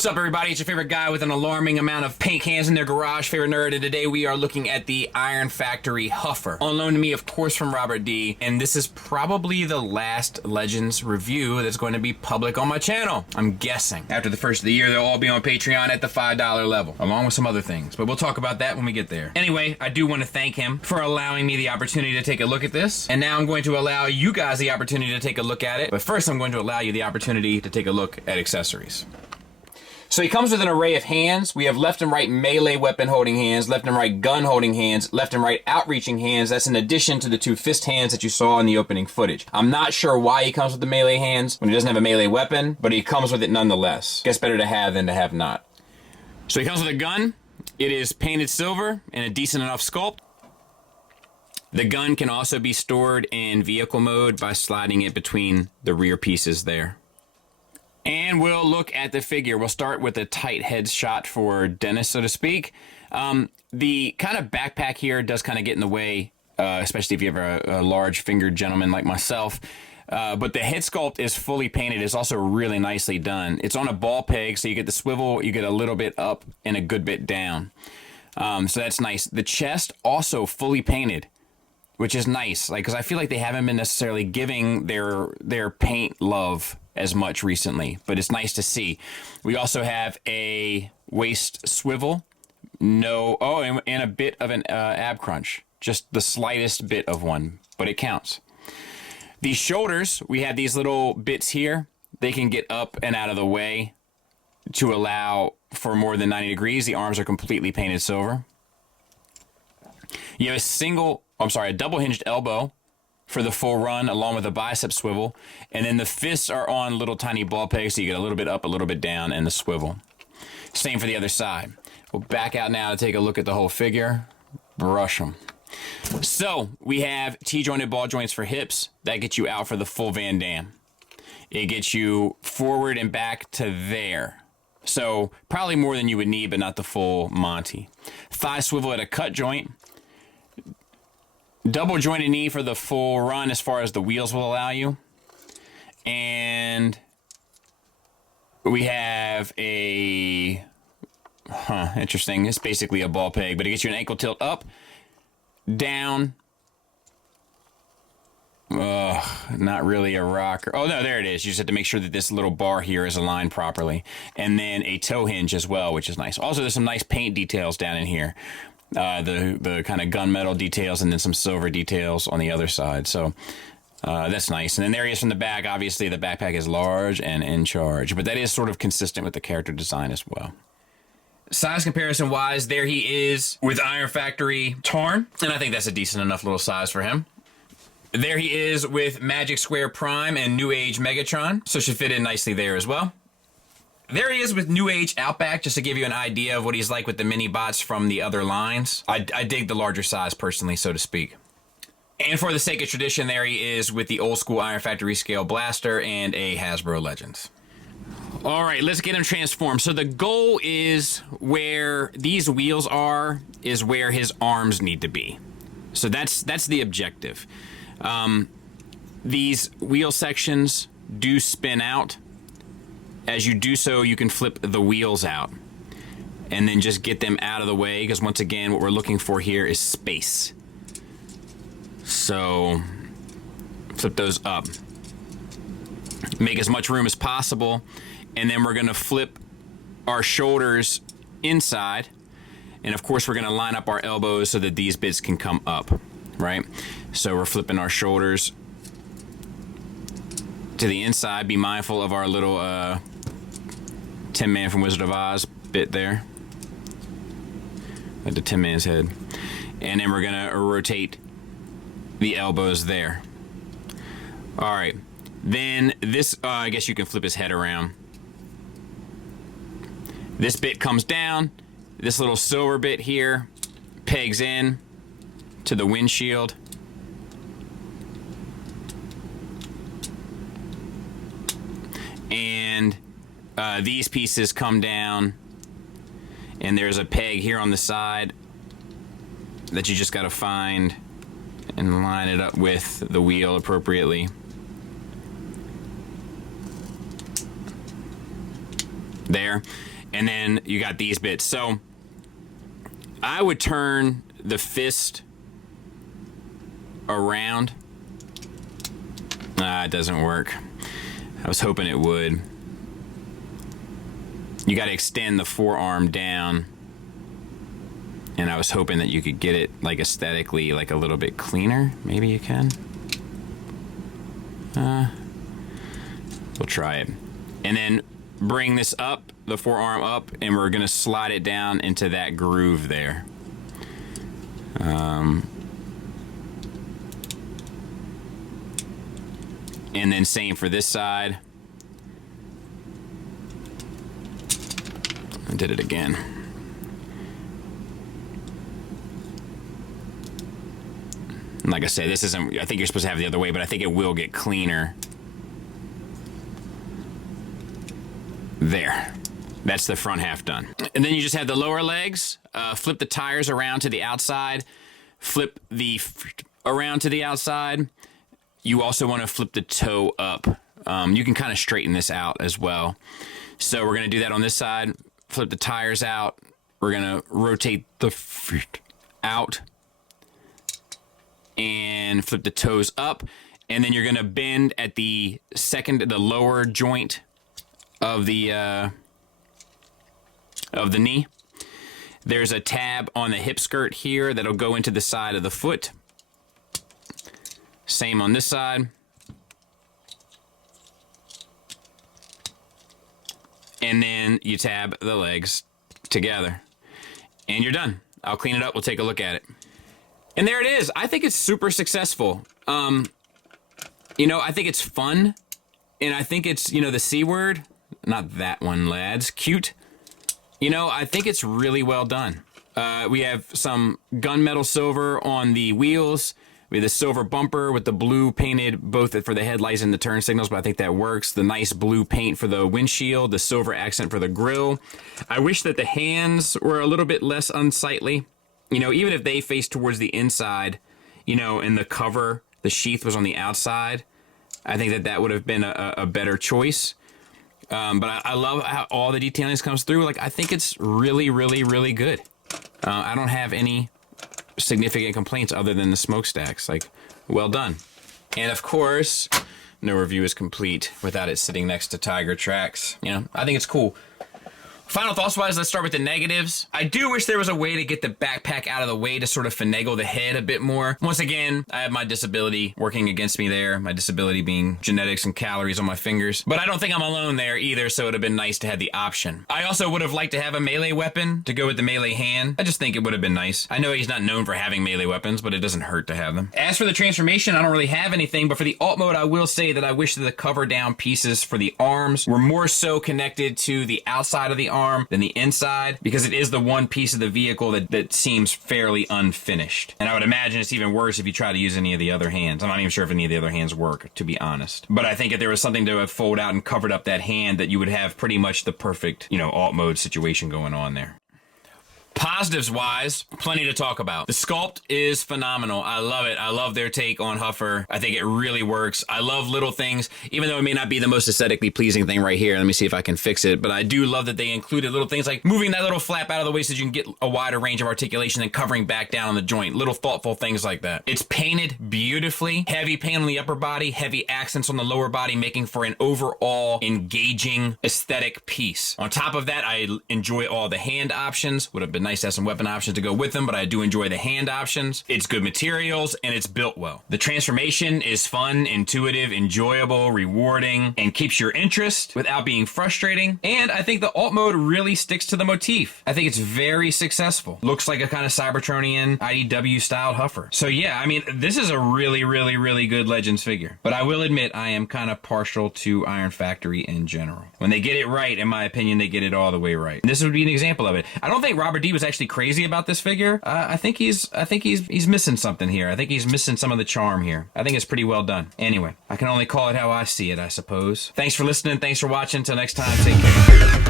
What's up, everybody? It's your favorite guy with an alarming amount of paint cans in their garage, favorite nerd, and today we are looking at the Iron Factory Huffer. On loan to me, of course, from Robert D, and this is probably the last Legends review that's going to be public on my channel. I'm guessing. After the first of the year, they'll all be on Patreon at the $5 level, along with some other things, but we'll talk about that when we get there. Anyway, I do want to thank him for allowing me the opportunity to take a look at this, and now I'm going to allow you guys the opportunity to take a look at it, but first I'm going to allow you the opportunity to take a look at accessories. So he comes with an array of hands. We have left and right melee weapon holding hands, left and right gun holding hands, left and right outreaching hands. That's in addition to the two fist hands that you saw in the opening footage. I'm not sure why he comes with the melee hands when he doesn't have a melee weapon, but he comes with it nonetheless. Guess better to have than to have not. So he comes with a gun. It is painted silver and a decent enough sculpt. The gun can also be stored in vehicle mode by sliding it between the rear pieces there. And we'll look at the figure. We'll start with a tight head shot for Dennis, so to speak. The kind of backpack here does kind of get in the way, especially if you have a large-fingered gentleman like myself. But the head sculpt is fully painted. It's also really nicely done. It's on a ball peg, so you get the swivel, you get a little bit up and a good bit down. So that's nice. The chest also fully painted, which is nice, like, because I feel like they haven't been necessarily giving their paint love as much recently, but it's nice to see. We also have a waist swivel, and a bit of an ab crunch, just the slightest bit of one, but it counts. These shoulders, we have these little bits here. They can get up and out of the way to allow for more than 90 degrees. The arms are completely painted silver. You have a double hinged elbow for the full run, along with a bicep swivel. And then the fists are on little tiny ball pegs, so you get a little bit up, a little bit down, and the swivel. Same for the other side. We'll back out now to take a look at the whole figure. Brush them. So we have T-jointed ball joints for hips. That gets you out for the full Van Damme. It gets you forward and back to there. So probably more than you would need, but not the full Monty. Thigh swivel at a cut joint. Double jointed knee for the full run as far as the wheels will allow you. And we have a, interesting. It's basically a ball peg, but it gets you an ankle tilt up, down. Not really a rocker. Oh, no, there it is. You just have to make sure that this little bar here is aligned properly. And then a toe hinge as well, which is nice. Also, there's some nice paint details down in here. The kind of gunmetal details and then some silver details on the other side. So that's nice. And then there he is from the back. Obviously, the backpack is large and in charge, but that is sort of consistent with the character design as well. Size comparison wise, there he is with Iron Factory Tarn, and I think that's a decent enough little size for him. There he is with Magic Square Prime and New Age Megatron, so should fit in nicely there as well. There he is with New Age Outback, just to give you an idea of what he's like with the mini bots from the other lines. I dig the larger size personally, so to speak. And for the sake of tradition, there he is with the old school Iron Factory scale blaster and a Hasbro Legends. All right, let's get him transformed. So the goal is where these wheels are, is where his arms need to be. So that's the objective. These wheel sections do spin out. As you do so, you can flip the wheels out and then just get them out of the way, because once again, what we're looking for here is space. So flip those up. Make as much room as possible, and then we're going to flip our shoulders inside, and of course we're going to line up our elbows so that these bits can come up, right? So we're flipping our shoulders to the inside. Be mindful of our little Tin Man from Wizard of Oz bit there, like the Tin Man's head. And then we're gonna rotate the elbows there. All right, then this, I guess you can flip his head around. This bit comes down, this little silver bit here pegs in to the windshield. And these pieces come down, and there's a peg here on the side that you just got to find and line it up with the wheel appropriately. there. And then you got these bits. So I would turn the fist around. It doesn't work. I was hoping it would. You got to extend the forearm down. And I was hoping that you could get it like aesthetically like a little bit cleaner. Maybe you can. We'll try it. And then bring this up, the forearm up, and we're gonna slide it down into that groove there. And then same for this side. I did it again. And like I said, this isn't, I think you're supposed to have it the other way, but I think it will get cleaner. There. That's the front half done. And then you just have the lower legs, flip the tires around to the outside, flip the around to the outside. You also want to flip the toe up. You can kind of straighten this out as well. So we're going to do that on this side, flip the tires out. We're going to rotate the feet out and flip the toes up. And then you're going to bend at the lower joint of the knee. There's a tab on the hip skirt here that'll go into the side of the foot. Same on this side. And then you tab the legs together. And you're done. I'll clean it up. We'll take a look at it. And there it is. I think it's super successful. You know, I think it's fun. And I think it's, you know, the C word. Not that one, lads. Cute. You know, I think it's really well done. We have some gunmetal silver on the wheels. We have the silver bumper with the blue painted both for the headlights and the turn signals, but I think that works. The nice blue paint for the windshield, the silver accent for the grille. I wish that the hands were a little bit less unsightly. You know, even if they face towards the inside, you know, and the cover, the sheath was on the outside, I think that that would have been a better choice. But I love how all the detailing comes through. Like, I think it's really, really, really good. I don't have any significant complaints other than the smokestacks. Like, well done. And of course, no review is complete without it sitting next to Tiger Tracks. You know, I think it's cool. Final thoughts wise, let's start with the negatives. I do wish there was a way to get the backpack out of the way to sort of finagle the head a bit more. Once again, I have my disability working against me there. My disability being genetics and calories on my fingers. But I don't think I'm alone there either, so it would have been nice to have the option. I also would have liked to have a melee weapon to go with the melee hand. I just think it would have been nice. I know he's not known for having melee weapons, but it doesn't hurt to have them. As for the transformation, I don't really have anything, but for the alt mode, I will say that I wish that the cover down pieces for the arms were more so connected to the outside of the arm than the inside, because it is the one piece of the vehicle that seems fairly unfinished. And I would imagine it's even worse if you try to use any of the other hands. I'm not even sure if any of the other hands work, to be honest. But I think if there was something to have fold out and covered up that hand, that you would have pretty much the perfect, you know, alt mode situation going on there. Positives wise, plenty to talk about. The sculpt is phenomenal. I love it. I love their take on Huffer. I think it really works. I love little things, even though it may not be the most aesthetically pleasing thing right here. Let me see if I can fix it. But I do love that they included little things like moving that little flap out of the way so that you can get a wider range of articulation and covering back down on the joint. Little thoughtful things like that. It's painted beautifully. Heavy paint on the upper body, heavy accents on the lower body, making for an overall engaging aesthetic piece. On top of that, I enjoy all the hand options. Would have been nice to have some weapon options to go with them, but I do enjoy the hand options. It's good materials and it's built well. The transformation is fun, intuitive, enjoyable, rewarding, and keeps your interest without being frustrating. And I think the alt mode really sticks to the motif. I think it's very successful. Looks like a kind of Cybertronian IDW styled Huffer. So yeah, I mean, this is a really, really, really good Legends figure. But I will admit, I am kind of partial to Iron Factory in general. When they get it right, in my opinion, they get it all the way right. And this would be an example of it. I don't think Robert D was actually crazy about this figure. I think he's missing something here. I think he's missing some of the charm here. I think it's pretty well done. Anyway, I can only call it how I see it, I suppose. Thanks for listening. Thanks for watching. Until next time, take care.